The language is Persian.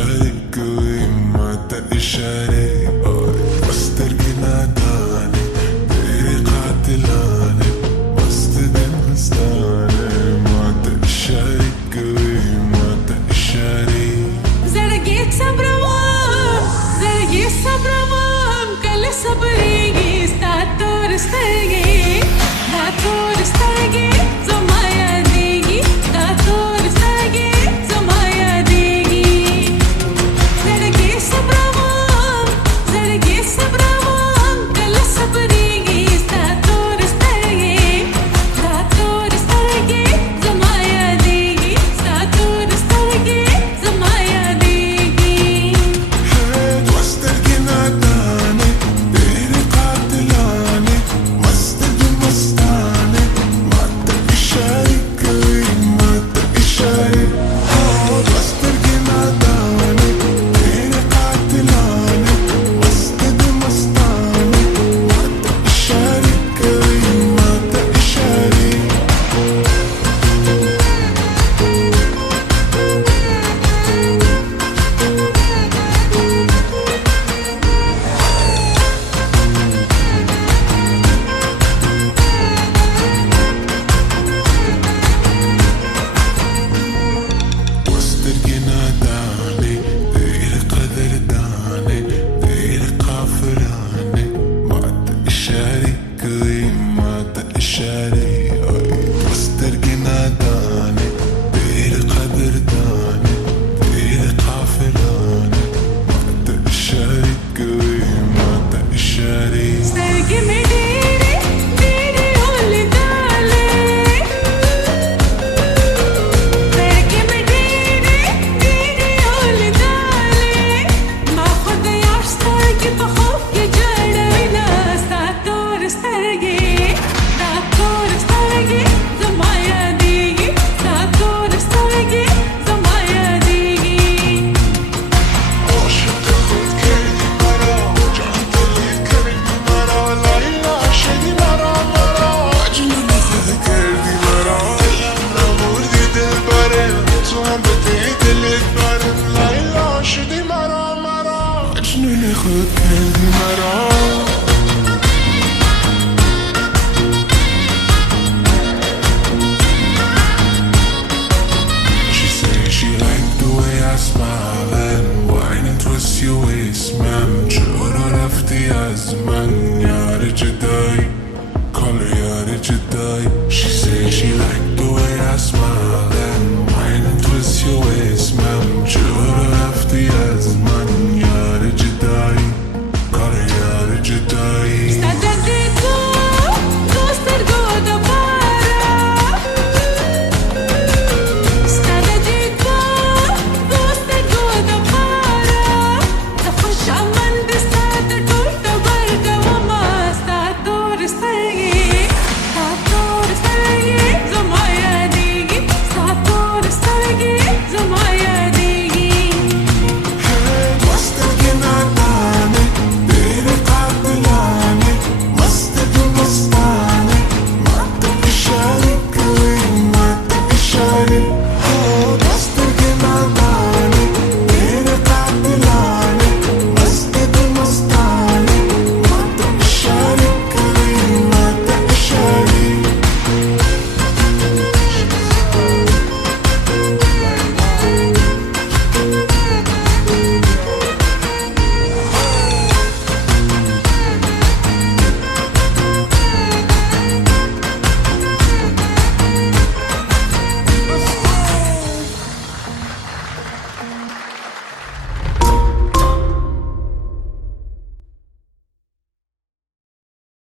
इशारे कोई मत इशारे और बस्तर की नादाने तेरे कातिलाने मस्त दिन मस्ताने मत इशारे कोई मत इशारे Zara sabravam kala sabrigi stator stage zamaya degi stator stage zamaya degi Zara sabravam kala sabrigi stator stage zamaya degi stator stage zamaya degi Bastar की नादाने तेरे कातिलाने मस्त दिन मस्ताने मत इशारे कोई मत इशारे बस्तर की नादाने तेरे कातिलाने मस्त दिन मस्ताने मत इशारे कोई मत इशारे बस्तर की नादाने तेरे कदरदाने तेरे काफिलाने मत इशारे कोई मत इशारे बस्तर की नादाने तेरे कदरदाने तेरे काफिलाने मत इशारे कोई मत इशारे Sergi में तेरे ओल डाले Sergi में तेरे ओल डाले माँ खुद यार sergi बखौफ के जड़ना stator sergi zamaya degi stator sergi zamaya degi عاشق خود کردی مرا جان دلی کردی مرا لیلا شدی مرا مجنون خود کردی مرا دلم نمردی دل برم تو هم بده دلت برم لیلا شدی مرا مجنون خود کردی مرا